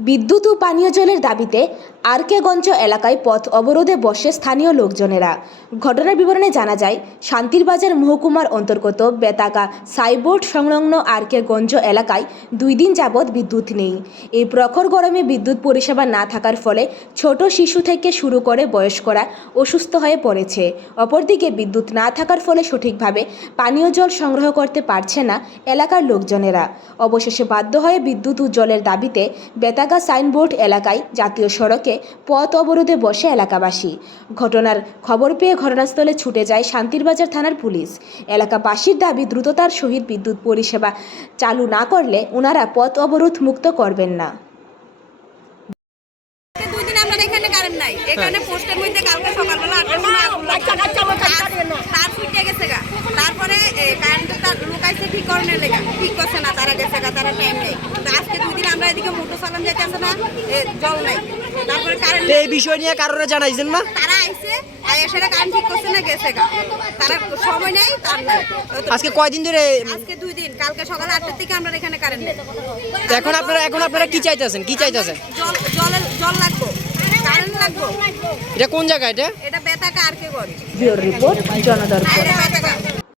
বিদ্যুৎ ও পানীয় জলের দাবিতে আরকেগঞ্জ এলাকায় পথ অবরোধে বসে স্থানীয় লোকজনেরা। ঘটনার বিবরণে জানা যায় শান্তিরবাজার মহকুমার অন্তর্গত বেতাকা সাইবোর্ড সংলগ্ন আরকেগঞ্জ এলাকায় দুই দিন যাবৎ বিদ্যুৎ নেই। এই প্রখর গরমে বিদ্যুৎ পরিষেবা না থাকার ফলে ছোট শিশু থেকে শুরু করে বয়স্করা অসুস্থ হয়ে পড়েছে। অপরদিকে বিদ্যুৎ না থাকার ফলে সঠিকভাবে পানীয় জল সংগ্রহ করতে পারছে না এলাকার লোকজনেরা। অবশেষে বাধ্য হয়ে বিদ্যুৎ ও জলের দাবিতে বেতাগা সাইনবোর্ড এলাকায় জাতীয় সড়কে পথ অবরোধে বসে এলাকাবাসী। ঘটনার খবর পেয়ে ঘটনাস্থলে ছুটে যায় শান্তিরবাজার থানার পুলিশ। এলাকাবাসীর দাবি দ্রুততার সহিত বিদ্যুৎ পরিষেবা চালু না করলে ওনারা পথ অবরোধ মুক্ত করবেন না। আজকে দুই দিন আমরা এখানে কারেন্ট নাই। এখানে পোস্টের মধ্যে কালকে সকালবেলা আটটার সময় আগুন তার- তার ফুটে গেছে গা। তারপরে লুকাইছে ঠিক করণের লেগা। ঠিক করছে না তারা গেছে গা তারা টাইম নেই। আজকে দুই দিন আমরা এদিকে মোটর চালান যেতেছে না জল নাই। কারেন্ট এই বিষয় নিয়ে কারোর জানাইছেন না? তারা আইছে ঠিক করছে না গেছে গা। তারা সময় নেই তার নাই। আজকে কয়দিন ধরে আজকে দুই দিন কালকে সকাল আটটার থেকে আমরা এখানে কারেন্ট নেই। এখন আপনারা এখন আপনারা কি চাইতেছেন? কি চাইতেছেন? জল জলের জল লাগবো কারেন্ট লাগবো। এটা কোন জায়গা এটা? এটা বেতাকা আর কে করে? রিপোর্ট